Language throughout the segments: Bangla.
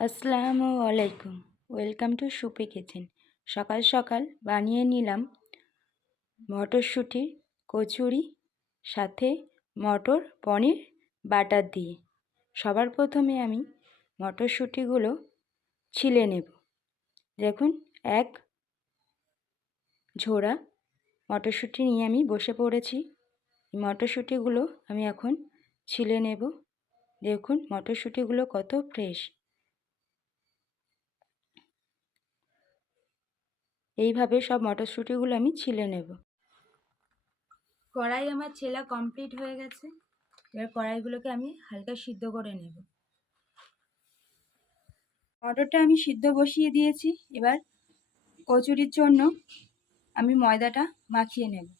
আসসালামু আলাইকুম ওয়েলকাম টু সুপি কিচেন। সকাল সকাল বানিয়ে নিলাম মটরশুঁটি, কচুরি, সাথে মটর, পনির, বাটার দিয়ে। সবার প্রথমে আমি মটরশুঁটিগুলো ছিলে নেব। দেখুন, এক ঝোড়া মটরশুঁটি নিয়ে আমি বসে পড়েছি। মটরশুঁটিগুলো আমি এখন ছিলে নেব। দেখুন, মটরশুঁটিগুলো কত ফ্রেশ। এইভাবে সব মটরশুঁটিগুলো আমি ছিলে নেব। কড়াই আমার ছেলা কমপ্লিট হয়ে গেছে। এবার কড়াইগুলোকে আমি হালকা সিদ্ধ করে নেব। মটরটা আমি সিদ্ধ বসিয়ে দিয়েছি। এবার কচুরির জন্য আমি ময়দাটা মাখিয়ে নেব।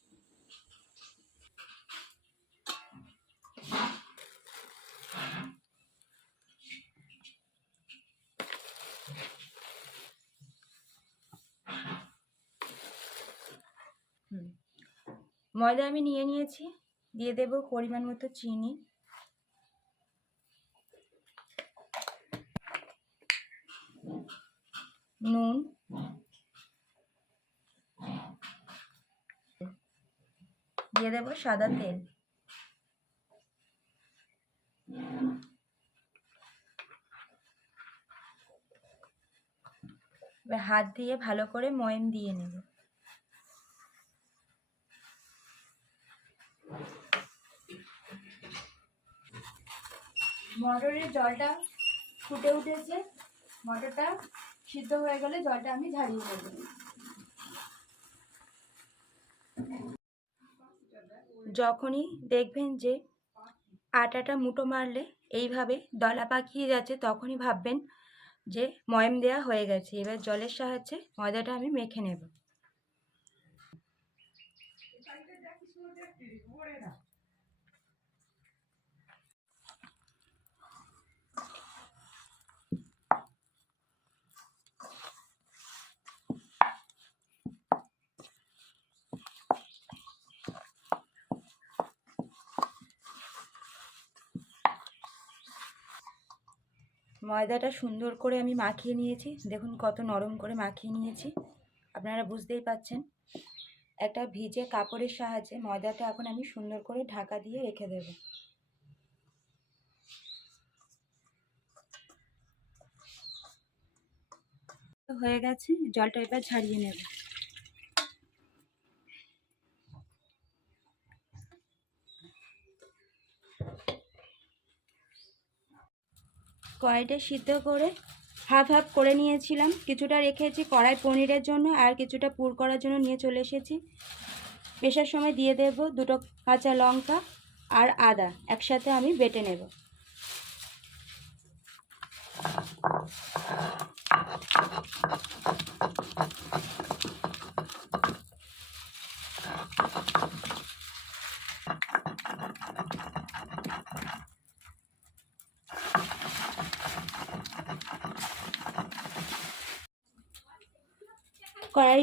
ময়দা আমি নিয়ে নিয়েছি, দিয়ে দেব পরিমাণ মতো চিনি। নুন। দিয়ে দেব সাদা তেল। হাত দিয়ে ভালো করে ময়ম দিয়ে নেব। মটরের জলটা ফুটে উঠেছে। মটরটা সিদ্ধ হয়ে গেলে জলটা আমি ঝারিয়ে দেব যখনই দেখবেন যে আটাটা মুটো মারলে এইভাবে দলা পাকিয়ে যাচ্ছে তখনই ভাববেন যে ময়ম দেওয়া হয়ে গেছে। এবার জলের সাহায্যে ময়দাটা আমি মেখে নেব। ময়দাটা সুন্দর করে আমি মাখিয়ে নিয়েছি। দেখুন কত নরম করে মাখিয়ে নিয়েছি। আপনারা বুঝতেই পাচ্ছেন। একটা ভিজে কাপড়ের সাহায্যে ময়দাটা এখন আমি সুন্দর করে ঢাকা দিয়ে রেখে দেব। হয়ে গেছে, জলটা এবার ছাড়িয়ে নেব। কড়াইটা সিদ্ধ করে হাফ হাফ করে নিয়েছিলাম। কিছুটা রেখেছি কড়াই পনিরের জন্য আর কিছুটা পুর করার জন্য নিয়ে চলে এসেছি। পেশার সময় দিয়ে দেব দুটো কাঁচা লঙ্কা আর আদা একসাথে আমি বেটে নেব।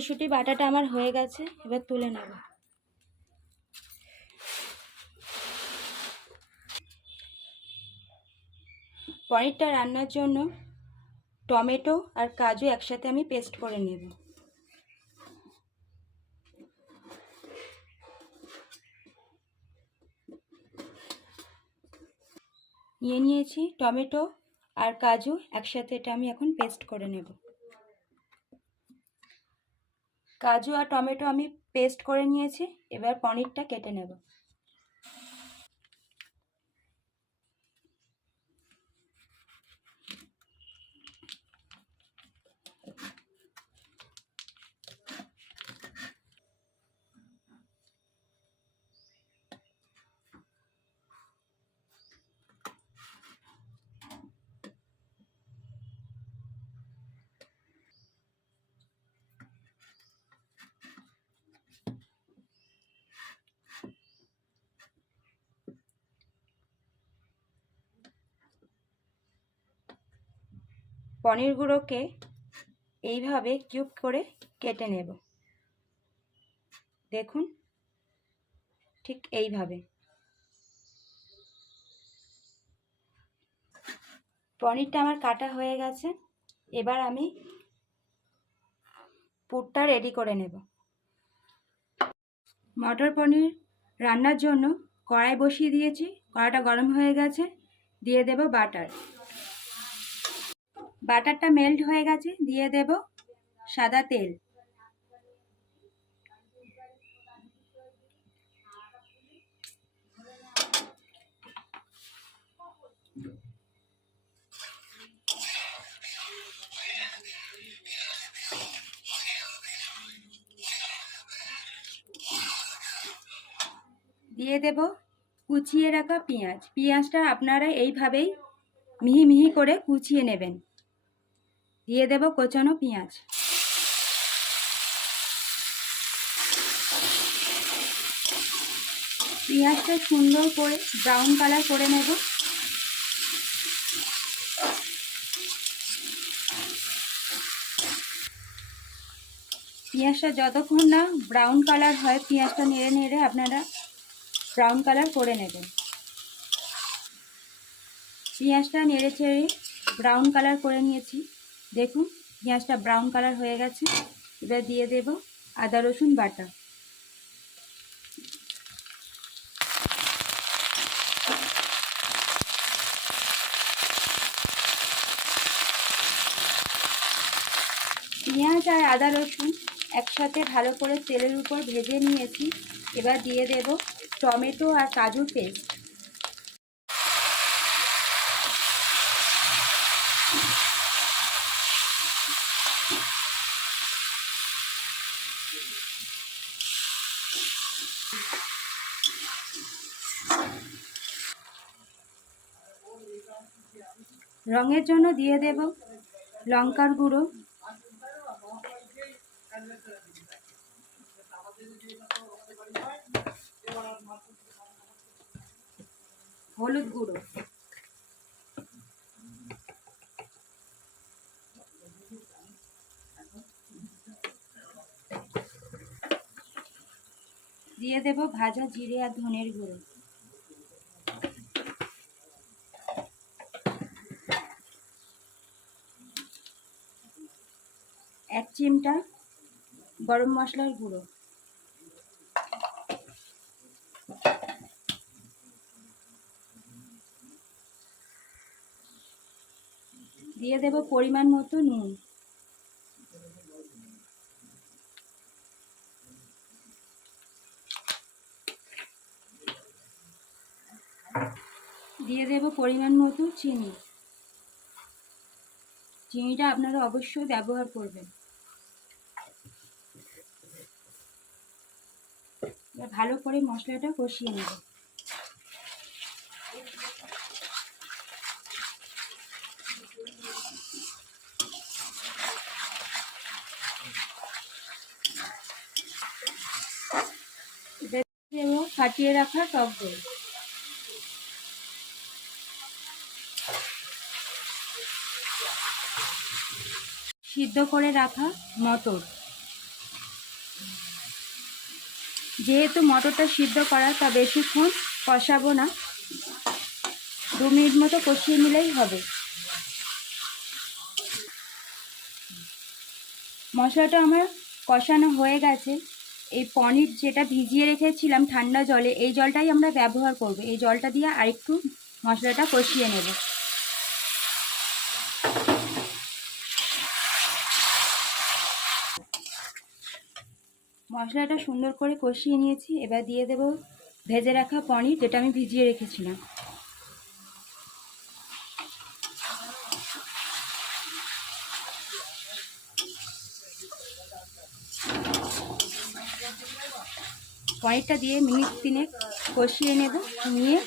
কড়াইশুঁটি বাটাটা আমার হয়ে গেছে, এবার তুলে নেব। পনিরটা রান্নার জন্য টমেটো আর কাজু একসাথে আমি পেস্ট করে নেব। নিয়ে নিয়েছি টমেটো আর কাজু, একসাথে এটা আমি এখন পেস্ট করে নেব। কাজু আর টমেটো আমি পেস্ট করে নিয়েছি এবার পনিরটা কেটে নেব। পনিরগুলোকে এইভাবে কিউব করে কেটে নেব। দেখুন, ঠিক এইভাবে। পনিরটা আমার কাটা হয়ে গেছে, এবার আমি পুরটা রেডি করে নেব। মটর পনির রান্নার জন্য কড়াই বসিয়ে দিয়েছি, কড়াইটা গরম হয়ে গেছে, দিয়ে দেব বাটার বাটারটা মেল্ট হয়ে গেছে, দিয়ে দেব সাদা তেল। দিয়ে দেব কুচিয়ে রাখা পেঁয়াজ। পেঁয়াজটা আপনারা এইভাবেই মিহি মিহি করে কুচিয়ে নেবেন। দিয়ে দেব কোচানো পেঁয়াজ। পেঁয়াজটা সুন্দর করে ব্রাউন কালার করে নেব। পেঁয়াজটা যতক্ষণ না ব্রাউন কালার হয়, পেঁয়াজটা নেড়ে নেড়ে আপনারা ব্রাউন কালার করে নেবেন। পেঁয়াজটা নেড়ে চেড়ে ব্রাউন কালার করে নিয়েছি। দেখুন, পেঁয়াজটা ব্রাউন কালার হয়ে গেছে। এবার দিয়ে দেব আদা, রসুন, বাটা। পেঁয়াজ আর আদা, রসুন একসাথে ভালো করে তেলের উপর ভেজে নিয়েছি। এবার দিয়ে দেব টমেটো আর কাজুর পেস্ট। রঙের জন্য দিয়ে দেব লঙ্কার গুঁড়ো। হলুদ গুঁড়ো। দিয়ে দেব ভাজা জিরে আর ধনের গুঁড়ো। এক চিমটা গরম মশলার গুঁড়ো। দিয়ে দেব পরিমাণ মতো নুন। দিয়ে দেব পরিমাণ মতো চিনি। চিনিটা আপনারা অবশ্যই ব্যবহার করবেন। এবার ভালো করে মশলাটা কষিয়ে নেব। ফাটিয়ে রাখা টক দই। সিদ্ধ করে রাখা মটর। যেহেতু মটরটা সিদ্ধ করা তা বেশিক্ষণ কষাবো না। দু মিনিট মতো কষিয়ে নিলেই হবে। মশলাটা আমার কষানো হয়ে গেছে। এই পনির যেটা ভিজিয়ে রেখেছিলাম ঠান্ডা জলে, এই জলটাই আমরা ব্যবহার করব। এই জলটা দিয়ে আরেকটু মশলাটা কষিয়ে নেব। মশলাটা সুন্দর করে কষিয়ে নিয়েছি, এবার দিয়ে দেব ভেজে রাখা পনির যেটা আমি ভিজিয়ে রেখেছিলাম। পনিরটা দিয়ে মিনিট তিনেক কষিয়ে নেব, নিয়ে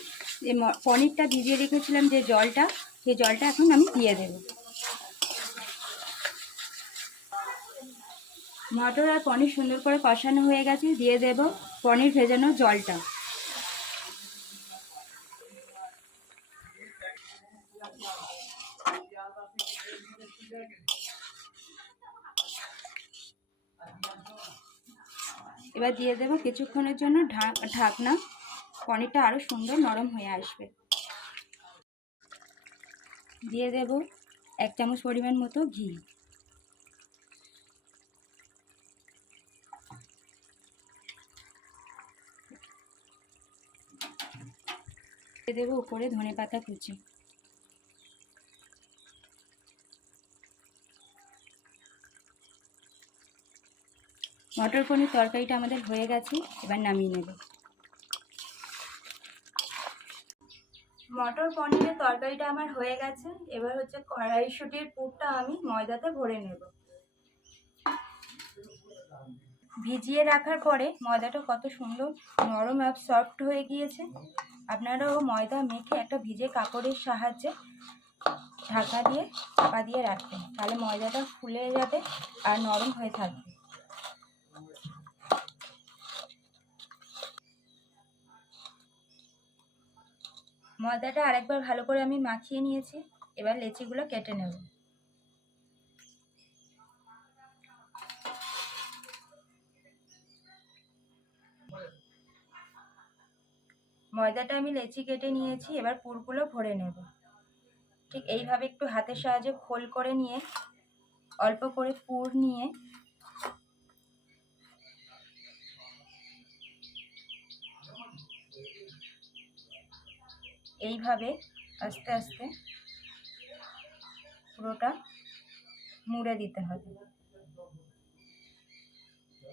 পনিরটা ভিজিয়ে রেখেছিলাম যে জলটা সেই জলটা এখন আমি দিয়ে দেব। মটর আর পনির সুন্দর করে কষানো হয়ে গেছে, দিয়ে দেব পনির ভেজানো জলটা। এবার দিয়ে দেবো কিছুক্ষণের জন্য ঢাকনা। পনিরটা আরও সুন্দর নরম হয়ে আসবে। দিয়ে দেব এক চামচ পরিমাণ মতো ঘি। দেবো উপরে ধনে পাতা কুচি। মটর পনির তরকারিটা আমাদের হয়ে গেছে, এবার নামিয়ে নেব। মটর পনিরের তরকারিটা আমার হয়ে গেছে, এবার হচ্ছে কড়াইশুটির পুরটা আমি ময়দাতে ভরে নেব। ভিজিয়ে রাখার পরে ময়দাটা কত সুন্দর নরম আর সফট হয়ে গিয়েছে। আপনারাও ময়দা মেখে একটা ভিজে কাপড়ের সাহায্যে ঢাকা দিয়ে চাপা দিয়ে রাখবেন। তাহলে ময়দাটা ফুলে যাবে আর নরম হয়ে থাকবে। ময়দাটা আরেকবার ভালো করে আমি মাখিয়ে নিয়েছি। এবার লেচিগুলো কেটে নেব। ময়দাটা আমি লেচি কেটে নিয়েছি, এবার পুরগুলো ভরে নেব। ঠিক এইভাবে একটু হাতের সাহায্যে খোল করে নিয়ে, অল্প করে পুর নিয়ে, এইভাবে আস্তে আস্তে পুরোটা মুড়ে দিতে হবে।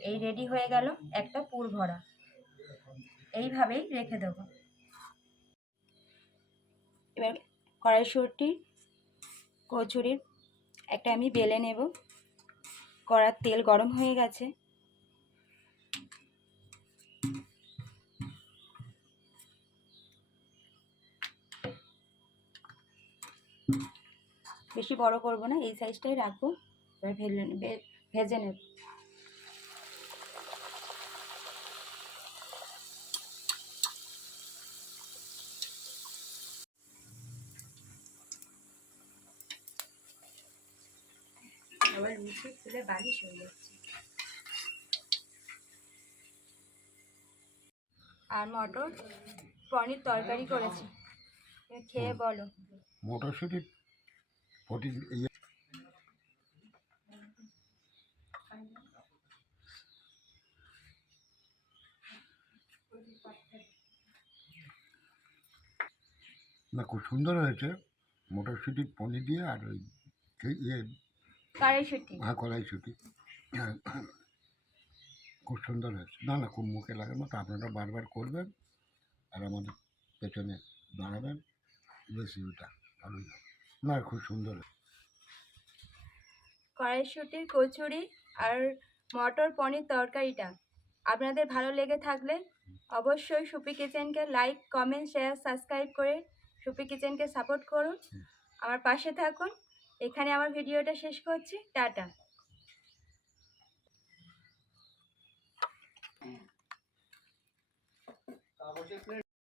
এই রেডি হয়ে গেল একটা পুর ভরা। এইভাবেই রেখে দেবো। এবার কড়াইশুঁটি কচুরির একটা আমি বেলে নেব। কড়ার তেল গরম হয়ে গেছে। বেশি বড় করব না, এই সাইজটাই রাখব। এবার ভেজে নেব। আবার লুচি ফুলে বালিশ হয়ে যাচ্ছে আর মটর পনির তরকারি করেছি। খেয়ে বলো। মটরশুঁটি ফটি ইয়ে। না খুব সুন্দর হয়েছে মটরশুঁটি পনির দিয়ে আর ওই ইয়ে কড়াইশুটি। হ্যাঁ কড়াইশুঁটি। খুব সুন্দর হয়েছে। না না খুব মুখে লাগে মতো আপনারা বারবার করবেন আর আমাদের পেছনে দাঁড়াবেন। রেসিপিটা ভালোই হবে। না খুব সুন্দর হয়েছে। কড়াইশুটির কচুরি আর মটর পনির তরকারিটা আপনাদের ভালো লেগে থাকলে অবশ্যই সুপি কিচেনকে লাইক কমেন্ট শেয়ার সাবস্ক্রাইব করে সুপি কিচেনকে সাপোর্ট করুন। আমার পাশে থাকুন। এখানে আমার ভিডিওটা শেষ করছি টাটা।